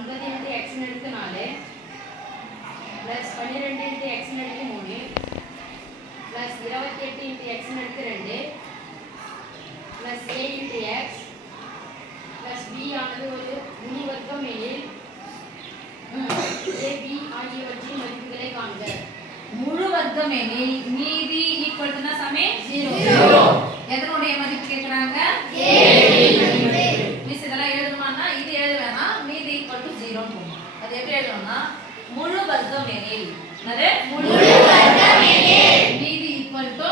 9 into x அடுக்கு 4 plus 12 into x அடுக்கு 3 plus 28 into x அடுக்கு 2 plus a into x plus b ஆனது ஒரு முழு வர்க்கம் எனில் a b ஆகியவற்றின் மதிப்புகளை காண்க. முழு வர்க்கம் எனில் மீதி ஈக்குவல் டு சமே 0. எதனுடைய மதிப்பு கேக்குறாங்க? a மிஸ் இதெல்லாம் எழுதணும்னா இது எழுத வேணாம், மீதி ஈக்குவல் டு 0 ன்னு போடணும். அது எப்படி எழுதணும்னா முழு வர்க்கம் எனில் என்னது முழு வர்க்கம் எனில் மீதி ஈக்குவல் டு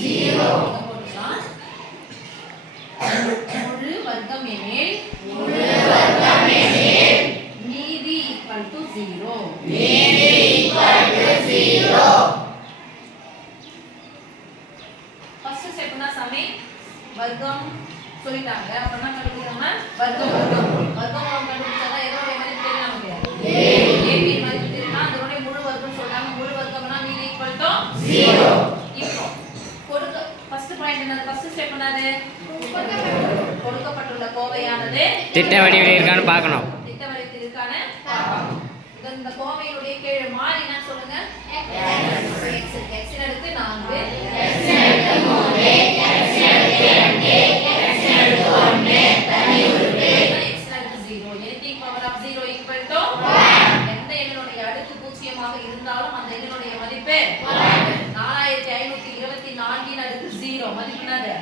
0 போட்டுக்கலாம். முழு வர்க்கம் எனில் மீதி ஈக்குவல் டு 0. ஃபர்ஸ்ட் ஸ்டெப்னா சமே வர்க்கம் சொல்லிட்டாங்க. அப்புறம் என்ன கண்டுபிடிக்கணும்னா வர்க்கம் கண்டுபிடிச்சா எதோட மதிப்பு தெரியும் நமக்கு? ab மதிப்பு தெரியும்னா அதோட முழு வர்க்கம் சொல்றாங்க. முழு வர்க்கம்னா மீதி ஈக்குவல் டு 0. இப்போ கொடுக்க ஃபர்ஸ்ட் பாயிண்ட் என்னது? ஃபர்ஸ்ட் ஸ்டெப் என்னது? கொடுக்கப்பட்டுள்ள கோவையானது திட்ட வடிவில் இருக்கான்னு பார்க்கணும். திட்ட வடிவில் இருக்கான்னு பார்க்கணும். இந்த கோவையுடைய கீழ் மாறி என்ன சொல்லுங்க? x x அடுக்கு 4 x அடுக்கு 3 x அடுக்கு 2 x அடுக்கு 1 தனி உறுப்பு x அடுக்கு 0. anything power of 0 equal to 1. எந்த எண்ணினுடைய அடுக்கு பூஜ்ஜியமாக இருந்தாலும் அந்த எண்ணினுடைய மதிப்பு 4524 இன் அடுக்கு 0 மதிப்பு என்னது?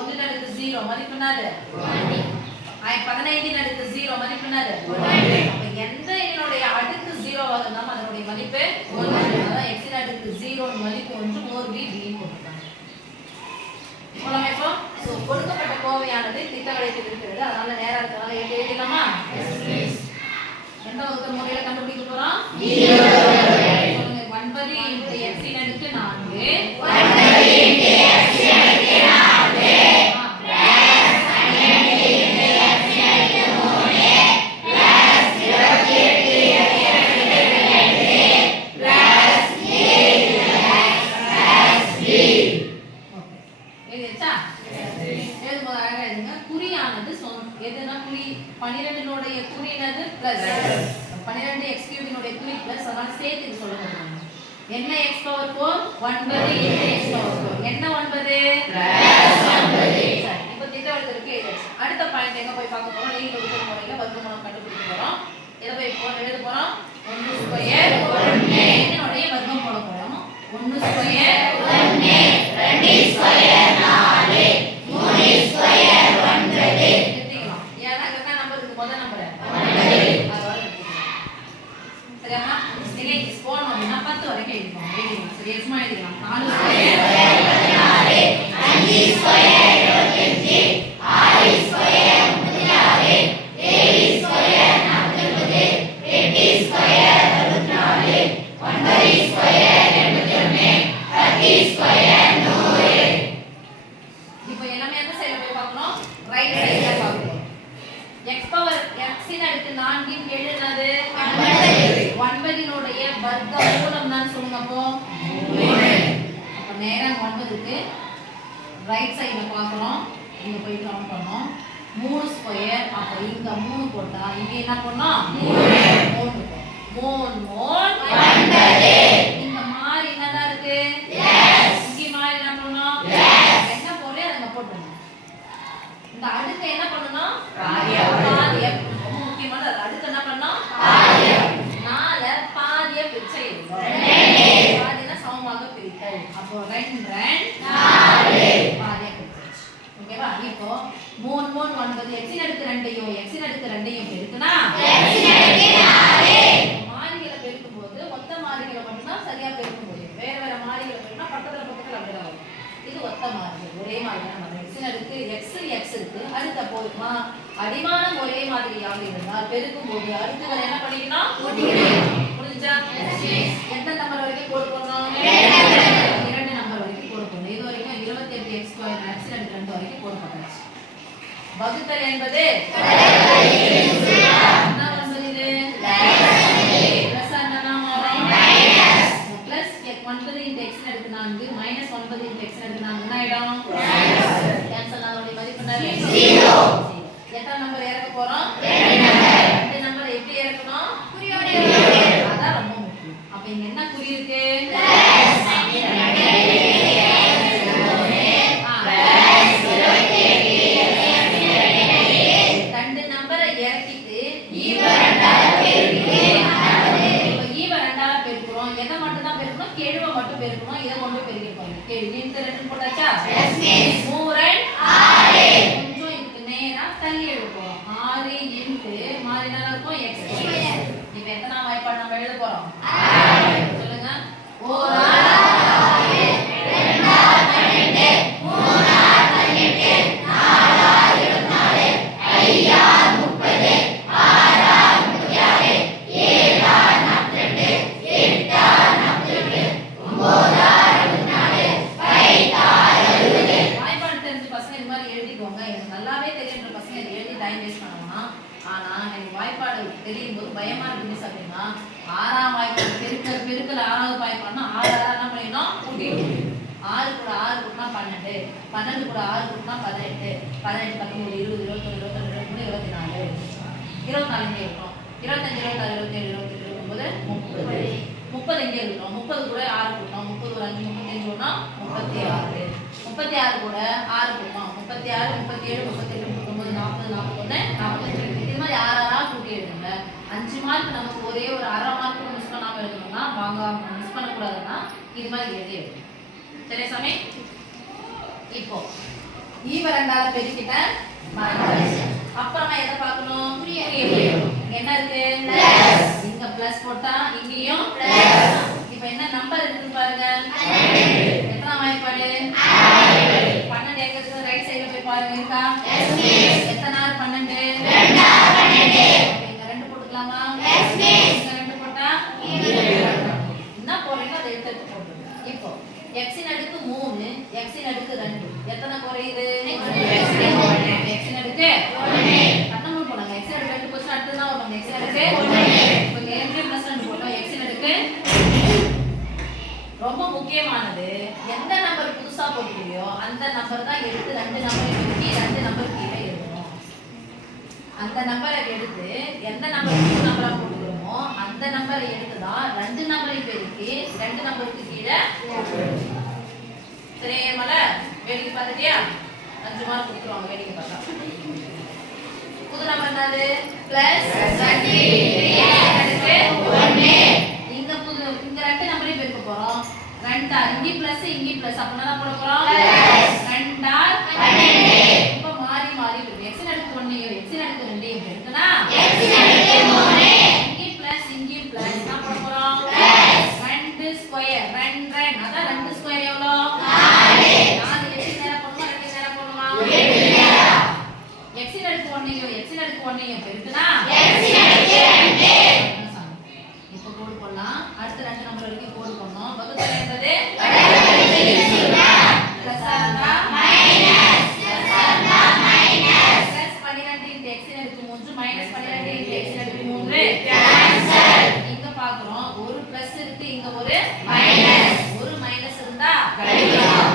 1 இன் அடுக்கு 0 மதிப்பு என்னது? 15 இன் அடுக்கு 0 மதிப்பு என்னது? 1. அப்ப எந்த எண்ணினுடைய அடுக்கு 0 ஆக இருந்தாலும் அதனுடைய மதிப்பு 1. அதான் x இன் அடுக்கு 0 இன் மதிப்பு 1 more b b ன்னு போட்டுட்டாங்க. போலாமா இப்போ? சோ கொடுக்கப்பட்ட கோவையானது திட்ட வடிவத்தில் இருக்கிறது. அதனால நேரா இருக்கனால எப்படி எழுதலாமா? எந்த வகுத்தல் முறையில கண்டுபிடிக்க போறோம்? சொல்லுங்க. 9 into x இன் அடுக்கு 4 9 into x இன் அடுக்கு 4 எதுனா குறி 12 னுடைய குறி என்னது? பிளஸ் 12 x cube னுடைய குறி பிளஸ். அதனால சேர்த்து சொல்ல போறோம். என்ன x பவர் 4 9 x பவர் 4 என்ன 9 பிளஸ் 9. சரி இப்போ திட்ட வடிவத்திற்கு எழுதியாச்சு. அடுத்த பாயிண்ட் எங்க போய் பார்க்க போறோம்? லீனியர் வகுத்தல் முறையில வர்க்கமூலம் கண்டுபிடிக்க போறோம். இத போய் எழுத போறோம். 1 ஸ்கொயர் 1 இதனுடைய வர்க்கம் போட போறோம். 1 ஸ்கொயர் 1 2 ஸ்கொயர் 4 3 ஸ்கொயர் 9 முதல் நம்பர் 9 அதோட சரியாமா? நீங்க இஸ் போன் அப்படினா 10 வரைக்கும் எழுதிக்கோங்க. சரி சும்மா எழுதிக்கலாம். 4 square 16 5 square 25 6 square 36 7 square 49 8 square 64 9 square 81 10 square 100. இப்போ எல்லாமே எந்த சைடுல போய் பார்க்கணும்? ரைட் சைடுல பார்க்கணும். x பவர் x இன் அடுக்கு 4 இன் கீழ் என்னது? 9 னுடைய வர்க்கமூலம் தான் சொல்லுங்க. அப்போ 3. அப்ப நேரா 9 க்கு ரைட் சைடுல பார்க்கறோம். இங்க போய் கவுண்ட் பண்ணோம். 3 ஸ்கொயர். அப்ப இங்க 3 போட்டா இங்க என்ன பண்ணோம்? 3 9 இங்க மாறி என்னடா இருக்கு? இங்க மாறி என்ன பண்ணோம்? என்ன போறே அங்க போடணும். இந்த அடுக்கு என்ன பண்ணனும்? பாதியம். ரொம்ப முக்கியமான அடுக்கு என்ன பண்ணனும்? பாதியம். 4 பாதிய பிரிச்சை பாதினா சமமாக பிரித்தல். அப்போ 2 4 பாதிய பிரிச்சாச்சு. ஓகேவா? இப்போ 3 3 9 x இன் அடுக்கு 2 x இன் அடுக்கு 2 பெருக்குனா x இன் அடுக்கு 4 மாறிகளை பெருக்கும்போது மொத்த மாறிகளை மட்டும் தான் சரியா பெருக்க முடியும். வேற வேற மாறிகளை பெருக்கினா பக்கத்துல அப்படிதான் வரும். இது ஒத்த மாறிகள் ஒரே மாதிரியான மாறிகள். x இன் அடுக்கு x இருக்கு. அடுத்த போய்மா அடிமானம் ஒரே மாதிரியாக இருந்தால் பெருக்கும்போது அடுத்துகள் என்ன பண்ணிக்கணும்? கூட்டிக்கணும். புரிஞ்சா? எந்த நம்பர் வரைக்கும் போட போறோம்? 2 நம்பர் வரைக்கும் போட போறோம். இது வரைக்கும் 28x ஸ்கொயர் x இன் அடுக்கு 2 வரைக்கும் போட போறாச்சு. வகுத்தல் என்பது என்ன நம்பர் இது? பிளஸ் என்னன்னா மைனஸ். பிளஸ் 9 into x இன் அடுக்கு 4 மைனஸ் 9 into x இன் அடுக்கு 4 என்ன ஆயிடும்? கேன்சல். அதோட மதிப்பு என்ன? 0. எத்தனை நம்பர் இறக்க போறோம்? 2 நம்பர். பெருக்கணும், இதை கொண்டு பெருக்கி போறீங்க. கேள்வி இந்த ரெண்டு போட்டாச்சா? Yes, miss. 3 6 கொஞ்சம் இதுக்கு நேரா தள்ளி எழுதுறோம். 6 இன்டு மாறி என்ன இருக்கும்? x square. இப்போ எத்தனை வாய்ப்பாடு நம்ம எழுத போறோம்? 6. சொல்லுங்க. 1 6 2 12 3 18 4 24 5 30 தெரியும் போது பயமா இருக்கு அப்படின்னா 6ஆம் வாய்ப்பாடு பெருக்கல் 6வது வாய்ப்பாடுனா 6 என்ன பண்ணிடணும்? கூட்டிடணும். 6 கூட 6 கூட்டினா 12, 12 கூட 6 கூட்டினா 18, 18 19 20 21 22 23 24 24 இங்கே இருக்கும். 25 26 27 28 29 30 இங்கே இருக்கும். 30 கூட 6 கூட்டணும். 30 ஒரு 5 35 கூட்டினா 36. 36 கூட 6 கூட்டணும். 36 37 38 39 40 41 42 இது மாதிரி 6 கூட்டி எழுதுங்க. 5 மார்க் நமக்கு ஒரே ஒரு அரை மார்க் மிஸ் பண்ணாம எழுதணும்னா வாங்க மிஸ் பண்ணக்கூடாதுன்னா இது மாதிரி எழுதி எழுதணும். சரி சாமி. இப்போ ஈவ ரெண்டால பெருக்கிட்ட அப்புறமா எதை பார்க்கணும்? என்ன இருக்கு? இங்க பிளஸ் போட்டா இங்கேயும் இப்போ என்ன நம்பர் இருக்குன்னு பாருங்க. எத்தனை வாய்ப்பாடு? 12 எங்க இருக்கு? ரைட் சைடுல போய் பாருங்க. இருக்கா? எத்தனை 12? இங்க 2 போட்டுக்கலாமா? இங்க 2 போட்டா என்ன போறீங்க அதை எடுத்து போட்டுருங்க. இப்போ x இன் அடுக்கு 3 x இன் அடுக்கு 2 எத்தனை குறையுது? x இன் அடுக்கு 1 கண்ணமூடி போடுங்க. x இன் அடுக்கு 2 போச்சு அடுத்து தான் வரும். x இன் அடுக்கு 1 இப்போ 2 + 2 போட்டோம். x இன் அடுக்கு ரொம்ப முக்கியமானது எந்த நம்பர் புதுசா போட்டுறியோ அந்த நம்பர் தான் எடுத்து 2 நம்பரை பெருக்கி 2 நம்பர் கீழே எழுதணும். அந்த நம்பரை எடுத்து எந்த நம்பர் புது நம்பரா போட்டுக்கிறோமோ அந்த நம்பரை எடுத்து தான் 2 நம்பரை பெருக்கி 2 நம்பருக்கு கீழே சரி மல வேடிக்கை பார்த்துட்டியா? 5 மார்க் கொடுத்துருவாங்க வேடிக்கை பார்த்தா. புது நம்பர் என்னது? +3 இங்க புது இங்க 2 நம்பரை பெருக்க போறோம். 2 இங்க பிளஸ் இங்க பிளஸ் அப்ப என்ன போட போறோம்? 2 12 இப்ப மாறி மாறி இருக்கு. x இன் அடுக்கு 1 x இன் அடுக்கு 2 பெருக்கனா x இன் அடுக்கு 3 இங்க பிளஸ் என்ன போட போறோம்? 2 ஸ்கொயர் 2 அதான் 2 ஸ்கொயர் எவ்வளவு? 4 4 எத்தனை நேரா போடுமா 2 நேரா போடுமா? 2 நேரா. x இன் அடுக்கு 1 x இன் அடுக்கு 1 பெருக்கனா x இன் அடுக்கு 2 இப்போ கோட் பண்ணலாம். அடுத்த 2 நம்பர் வரைக்கும் கோட் பண்ணோம். வகுத்தல் என்னது? பிளஸ் ஆனா மைனஸ் பிளஸ் 12 x இன் அடுக்கு 3 மைனஸ் 12 x இன் அடுக்கு 3 கேன்சல். இங்க பாக்குறோம் ஒரு பிளஸ் இருக்கு இங்க ஒரு மைனஸ். ஒரு மைனஸ் இருந்தா கழிக்கணும்.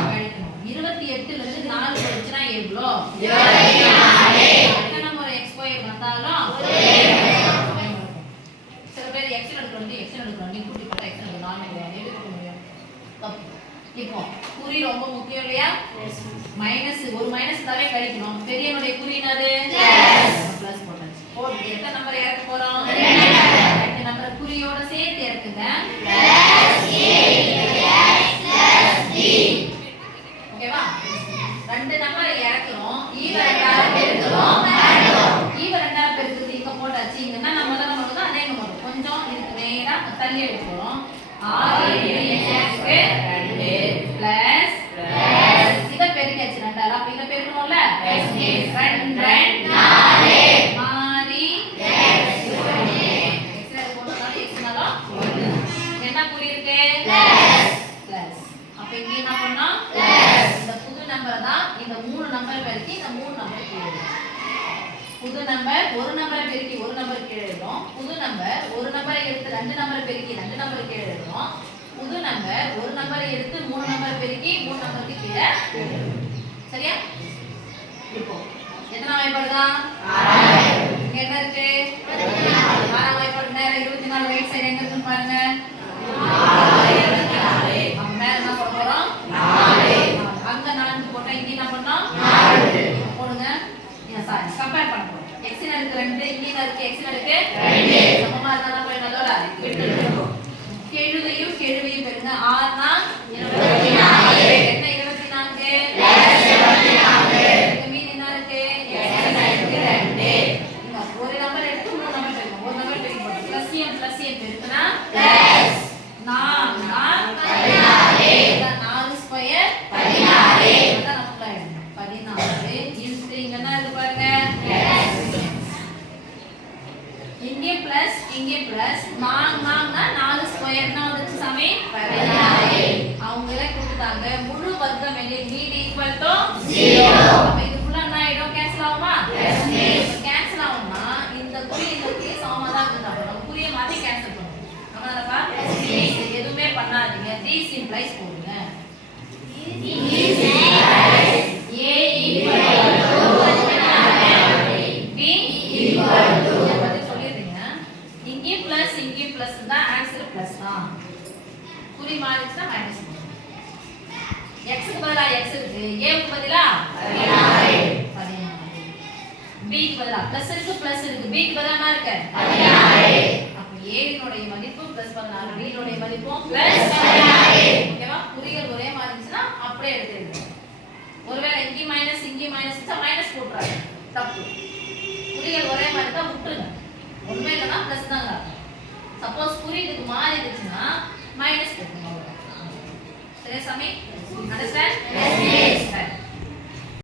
28 ல இருந்து 4 போச்சுனா எவ்வளோ? 24. எத்தனை முறை x ஸ்கொயர் வந்தாலும் சில பேர் x இன் அடுக்கு 2 x இன் அடுக்கு 2 கூட்டி போட்டா x இன் அடுக்கு 4 எப்படி போட முடியும்? இப்போ குறி ரொம்ப முக்கியம் இல்லையா? மைனஸ் ஒரு மைனஸ் தாவே கழிக்கணும். பெரியனுடைய குறி என்னது? பிளஸ் போட்டாச்சு. போடு எத்தனை நம்பர் இறக்க போறோம்? 2 நம்பர் குறியோட சேர்த்து இறக்குங்க. ஓகேவா? 2 நம்பர் இறக்குறோம். ஈவ ரெண்டால பெருக்குறோம். ஈவ ரெண்டால பெருக்குறது இங்க போட்டாச்சு. இங்க என்ன நம்ம தான் நமக்கு அதே நம்பர் கொஞ்சம் இதுக்கு நேரா தள்ளி எடுக்க போறோம். 6 2 பிளஸ் இத பெருக்காச்சு 2 அப்ப இத பெருக்கணும்ல 2 2 4 மாறி x போட்டனால x னால என்ன குறி இருக்கு? பிளஸ். அப்ப இங்க என்ன பண்ணோம்? இந்த புது நம்பர் தான் இந்த 3 நம்பர் பெருக்கி இந்த 3 நம்பர் கீழே எழுதணும். புது நம்பர் ஒரு நம்பரை பெருக்கி ஒரு நம்பர் கீழே எழுதணும். புது நம்பர் ஒரு நம்பரை எடுத்து 2 நம்பரை பெருக்கி 2 நம்பர் கீழே எழுதணும். புது நம்பர் ஒரு நம்பரை எடுத்து 3 நம்பர் பெருக்கி 3 நம்பருக்கு கீழே எழுதணும். சரியா? இப்போ எத்தனை வாய்ப்பாடு தான்? 6. இங்க என்ன இருக்கு? 6 வாய்ப்பாடு நேரா 24 ரைட் சைடு எங்க இருக்குன்னு பாருங்க. 24 அப்ப மேல என்ன போட போறோம்? 4 அங்க 4 போட்டா இங்க என்ன பண்ணோம்? 4 போடுங்க. சாரி கம்பேர் பண்ண போறோம். x இன் அடுக்கு 2 இங்க இருக்கு x இன் அடுக்கு 2 சமமா இருந்தா போய் நடுவுல விட்டுடுங்க. கெழுவையும் பெருங்க 6 நாள் 24 என்ன 24 இந்த மீதி என்ன இருக்கு x இருக்கு 2 இங்க ஒரு நம்பர் எடுத்து மூணு நம்பர் பெருக்கணும் ஒரு நம்பர் பெருக்கணும் பிளஸ் m பெருக்குனா பிளஸ் 4 4 4 ஸ்கொயர் 16 அதான் நமக்கு 16 இன்டு இங்க என்ன இருக்கு பாருங்க இங்கே பிளஸ் 4 ஸ்கொயர் என்ன வந்துச்சு சாமி 16 அவங்களே கொடுத்தாங்க முழு வர்க்கம் எனில் மீதி ஈக்குவல் டு 0 அப்ப இது ஃபுல்லா என்ன ஆயிடும் கேன்சல் ஆகுமா எஸ் மிஸ் கேன்சல் ஆகும்னா இந்த குறி சமமா தான் இருக்கு நம்ம குறியை மாத்தி கேன்சல் பண்ணுவோம் நம்மளப்பா எஸ் மிஸ் எதுவுமே பண்ணாதீங்க திஸ் இம்ப்ளைஸ் போடுங்க a equal to b equal to இங்கே பிளஸ் தான் ஆன்சர் பிளஸ் தான் குறி மாறிச்சுனா மைனஸ் x க்கு பதிலா x இருக்கு a க்கு பதிலா 16 b க்கு பதிலா பிளஸ் இருக்கு b க்கு பதிலா என்ன இருக்கு 16 அப்ப a இனுடைய மதிப்பு +16 b இனுடைய மதிப்பு +16 ஓகேவா குறிகள் ஒரே மாதிரி இருந்துச்சுனா அப்படியே எடுத்துடுங்க ஒருவேளை இங்கே மைனஸ் மைனஸ் போட்றாங்க தப்பு குறிகள் ஒரே மாதிரி தான் விட்டுருங்க உண்மை இல்லனா பிளஸ் தாங்க சப்போஸ் குறி இதுக்கு மாறி இருந்துச்சுனா மைனஸ் போடுங்க சரியா சாமி அண்டர்ஸ்டாண்ட் எஸ்